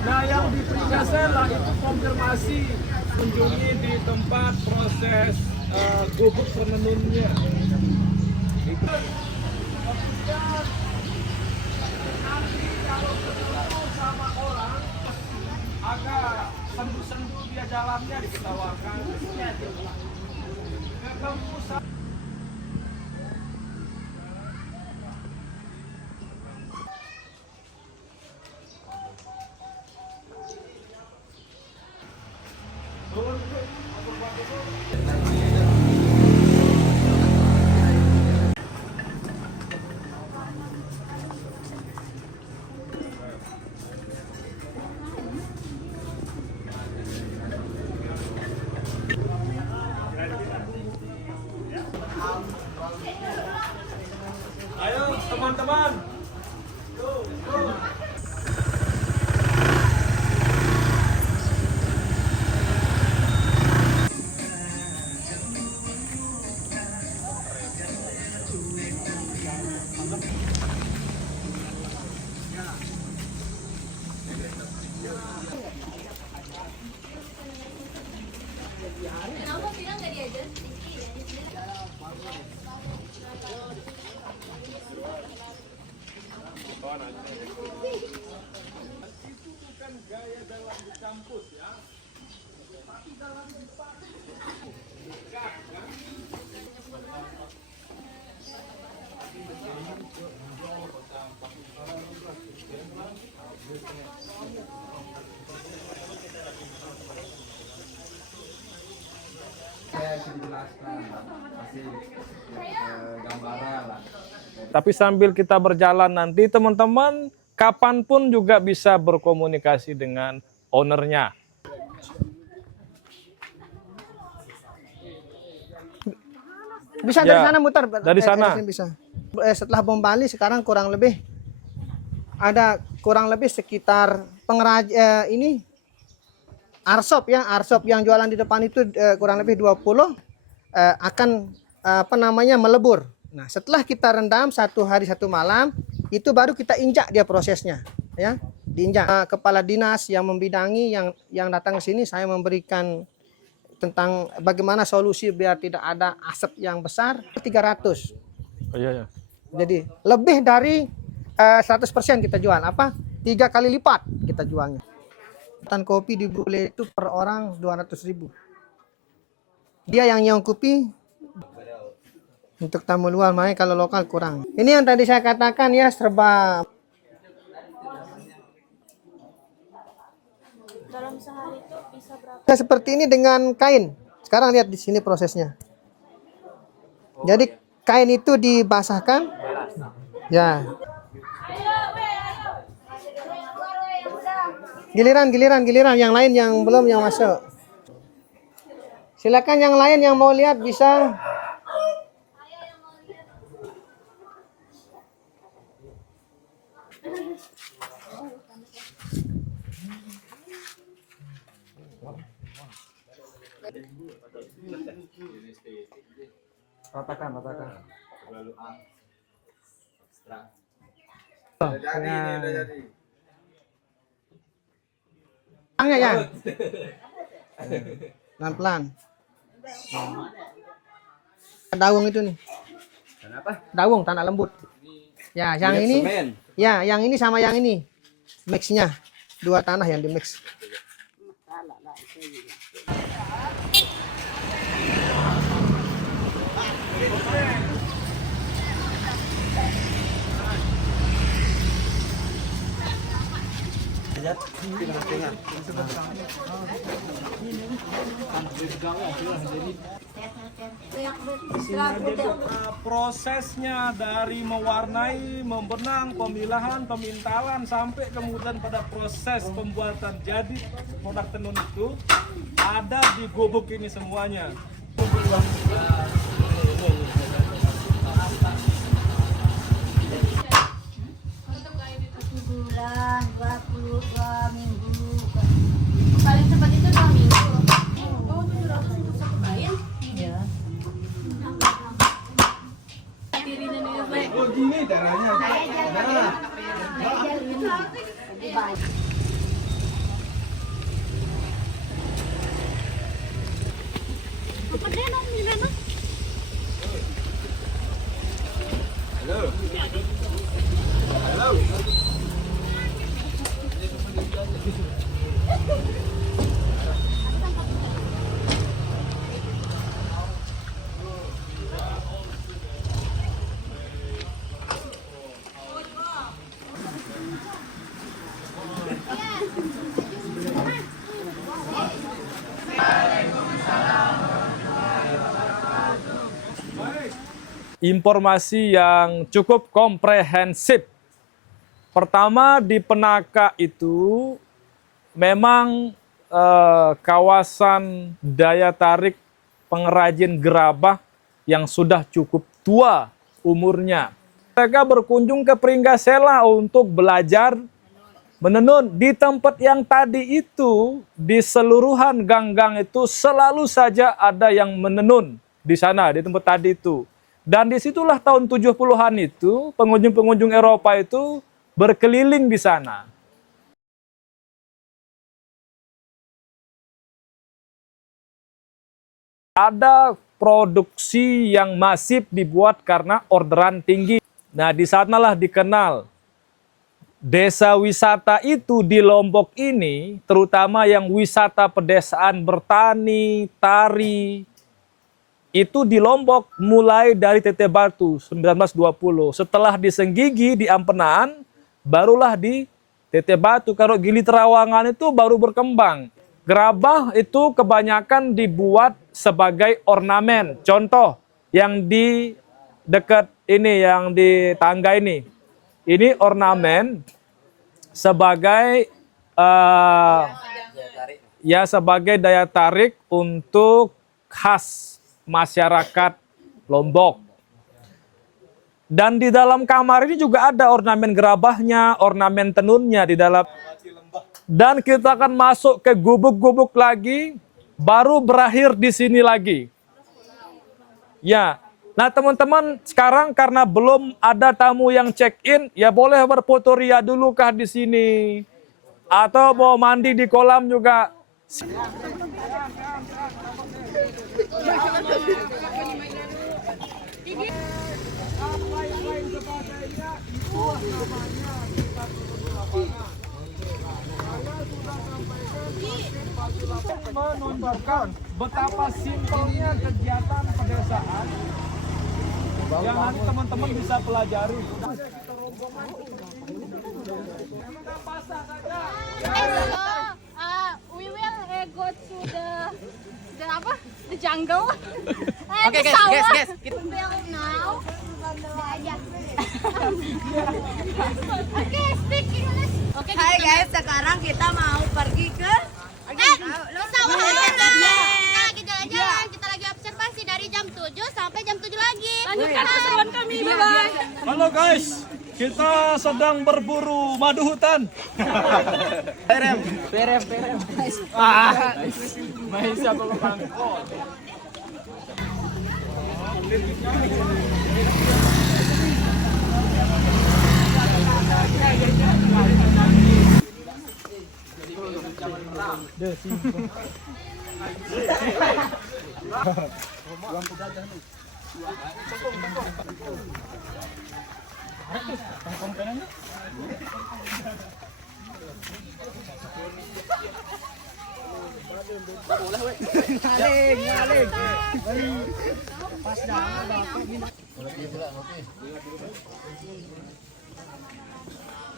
Nah, yang di Triglasela itu konfirmasi kunjungi di tempat proses gubuk penenunnya. Itu kemudian nanti kalau ketemu sama orang agak sendu-sendu dia jalannya diketawakan. Ketemu sama ayo teman-teman. Kenapa bilang nggak diajar? Itu bukan gaya dalam di kampus ya, tapi dalam di enggak kan? Saya sudah jelaskan masih gambaran lah. Tapi sambil kita berjalan nanti teman-teman kapanpun juga bisa berkomunikasi dengan ownernya. Bisa Ya, dari sana mutar. dari sana. Sini bisa. Setelah bom Bali sekarang kurang lebih sekitar ini arsop yang jualan di depan itu kurang lebih 20 akan melebur. Nah, setelah kita rendam 1 hari 1 malam, itu baru kita injak dia prosesnya, ya. Diinjak. Kepala dinas yang membidangi yang datang ke sini, saya memberikan tentang bagaimana solusi biar tidak ada asap yang besar 300. Oh, iya, iya. Jadi lebih dari 100% kita jual. 3 kali lipat kita jualnya. Tan kopi di Bule itu per orang 200.000. Dia yang nyewa kopi untuk tamu luar, makanya kalau lokal kurang. Ini yang tadi saya katakan ya, serba. Dalam sehari itu bisa berapa? Seperti ini dengan kain. Sekarang lihat di sini prosesnya. Jadi kain itu dibasahkan. Ya. Giliran yang lain yang belum yang masuk. Silakan yang lain yang mau lihat bisa. Ratakan. Tangannya ya. Pelan-pelan. Daung itu nih. Kenapa? Daung tanah lembut. Ya, yang ini. Ya, yang ini sama yang ini. Mixnya. 2 tanah yang di mix. Prosesnya dari mewarnai, membenang, pemilahan, pemintalan sampai kemudian pada proses pembuatan jadi produk tenun itu ada di gubuk ini semuanya. Bulan 22 minggu. Paling cepat itu 2 minggu. Oh, 700 untuk satu kain? Iya. Oh gini caranya. Informasi yang cukup komprehensif. Pertama, di Penaka itu memang kawasan daya tarik pengrajin gerabah yang sudah cukup tua umurnya. Mereka berkunjung ke Pringgasela untuk belajar menenun. Di tempat yang tadi itu, di seluruhan gang-gang itu selalu saja ada yang menenun di sana, di tempat tadi itu. Dan disitulah tahun 70-an itu, pengunjung-pengunjung Eropa itu berkeliling di sana. Ada produksi yang masif dibuat karena orderan tinggi. Nah, di sanalah dikenal. Desa wisata itu di Lombok ini, terutama yang wisata pedesaan bertani, tari, itu di Lombok mulai dari Teteh Batu 1920. Setelah di Senggigi, di Ampenan, barulah di Teteh Batu. Kalau Gili Terawangan itu baru berkembang. Gerabah itu kebanyakan dibuat sebagai ornamen. Contoh yang di dekat ini, yang di tangga ini. Ini ornamen sebagai ya sebagai daya tarik untuk khas masyarakat Lombok. Dan di dalam kamar ini juga ada ornamen gerabahnya, ornamen tenunnya di dalam. Dan kita akan masuk ke gubuk-gubuk lagi, baru berakhir di sini lagi. Ya, nah teman-teman sekarang karena belum ada tamu yang check-in, ya boleh berfotoria dulu kah di sini. Atau mau mandi di kolam juga. Menunjukkan betapa simpelnya kegiatan pedesaan yang nanti teman-teman bisa pelajari. We will go to the apa? The jungle. Oke, guys. Now. Oke, speak English. Oke, Hai guys, sekarang kita mau pergi ke Sawahan. Kita lagi jalan-jalan, kita lagi observasi dari jam 7 sampai jam 7 lagi. Lanjutkan keseruan kami. Bye-bye. Halo guys, kita sedang berburu madu hutan. Perem. Mahisa Pelopang.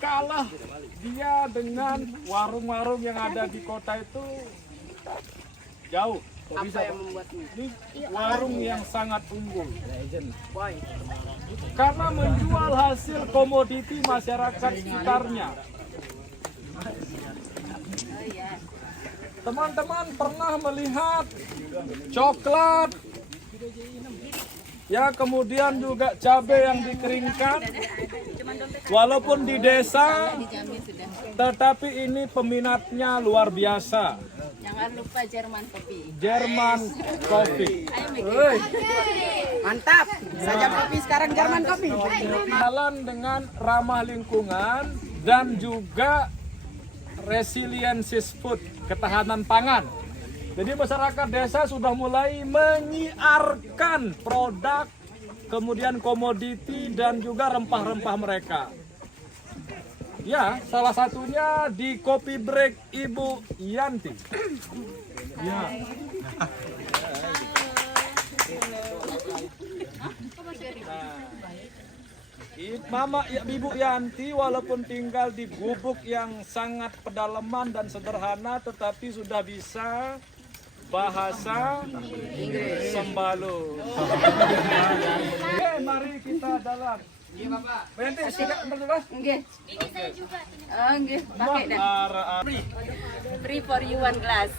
Kalah dia dengan warung-warung yang ada di kota itu jauh. Apa yang membuatnya? Ini warung yang sangat unggul. Karena menjual hasil komoditi masyarakat sekitarnya. Teman-teman pernah melihat coklat, ya kemudian juga cabai yang dikeringkan. Walaupun di desa, tetapi ini peminatnya luar biasa. Jangan lupa Jerman kopi. Jerman Coffee. Mantap. Saja kopi sekarang Jerman kopi. Jalan dengan ramah lingkungan dan juga resiliensis food, ketahanan pangan. Jadi masyarakat desa sudah mulai menyiarkan produk, kemudian komoditi dan juga rempah-rempah mereka. Ya, salah satunya di Kopi Break Ibu Yanti. Ya. Mama Ibu Yanti walaupun tinggal di gubuk yang sangat pedalaman dan sederhana, tetapi sudah bisa bahasa Sembalo. Oke, mari kita dalam. Iya, Bapak. Nanti sikat bertugas. Nggih. Ini saya juga. Oh, nggih, pakai dah. Free for you one glass.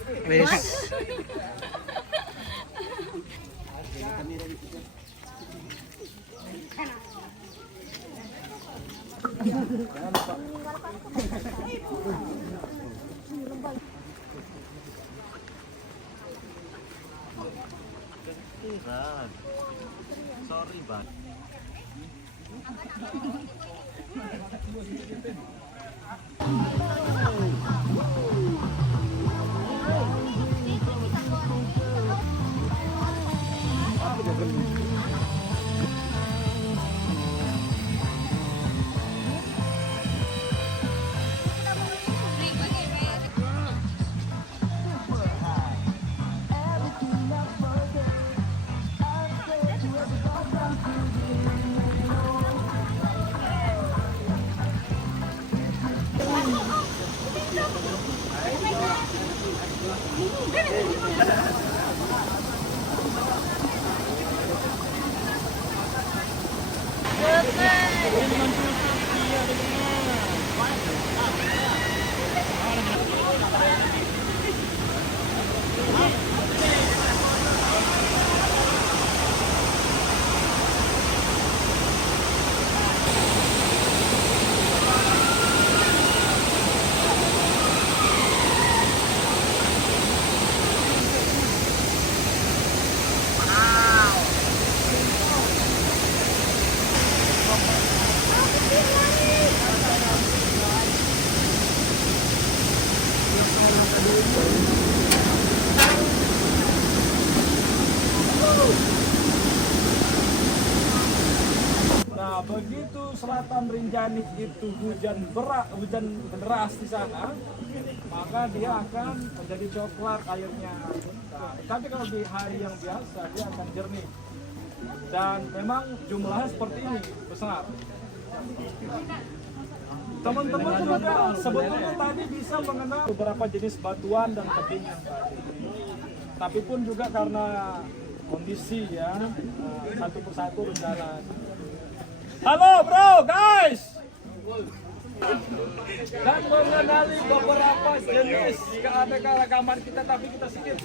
Sorry, Bang. Nah, begitu selatan Rinjani itu hujan deras di sana, maka dia akan menjadi coklat airnya. Nah, tapi kalau di hari yang biasa dia akan jernih. Dan memang jumlahnya seperti ini, besar. Teman-teman juga sebetulnya tadi bisa mengenal beberapa jenis batuan dan tebing yang tadi. Tapi pun juga karena kondisi ya, satu persatu rencana. Halo bro, guys! Dan mengenali beberapa jenis keanekaragaman kita, tapi kita sedikit.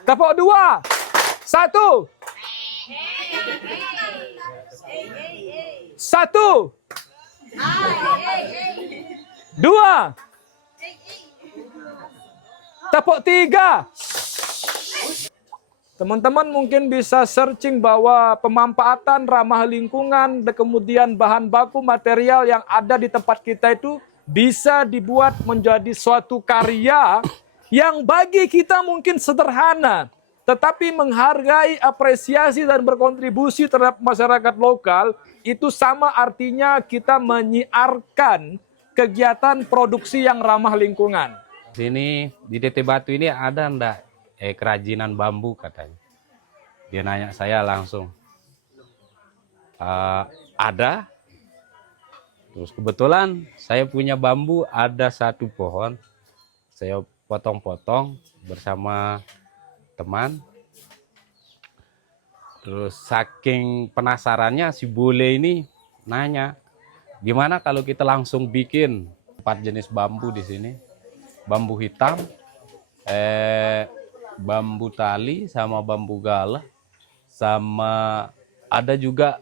Tepuk 2, 1, 1, 2, tepuk 3. Teman-teman mungkin bisa searching bahwa pemanfaatan ramah lingkungan dan kemudian bahan baku material yang ada di tempat kita itu bisa dibuat menjadi suatu karya yang bagi kita mungkin sederhana, tetapi menghargai, apresiasi dan berkontribusi terhadap masyarakat lokal, itu sama artinya kita menyiarkan kegiatan produksi yang ramah lingkungan. Sini di Tete Batu ini ada ndak kerajinan bambu katanya. Dia nanya saya langsung, ada. Terus kebetulan saya punya bambu ada 1 pohon. Saya potong-potong bersama teman. Terus saking penasarannya si bule ini nanya, gimana kalau kita langsung bikin 4 jenis bambu di sini? Bambu hitam, bambu tali sama bambu galah, sama ada juga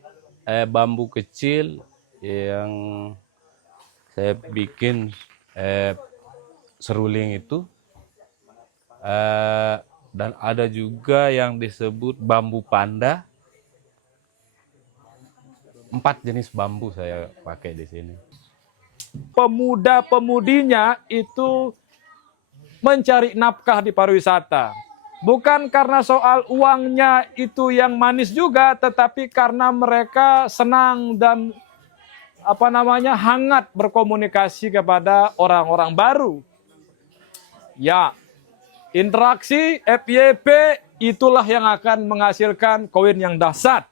bambu kecil yang saya bikin seruling itu. Dan ada juga yang disebut bambu panda. 4 jenis bambu saya pakai di sini. Pemuda-pemudinya itu mencari nafkah di pariwisata. Bukan karena soal uangnya itu yang manis juga, tetapi karena mereka senang dan hangat berkomunikasi kepada orang-orang baru. Ya, interaksi FYP itulah yang akan menghasilkan koin yang dahsyat.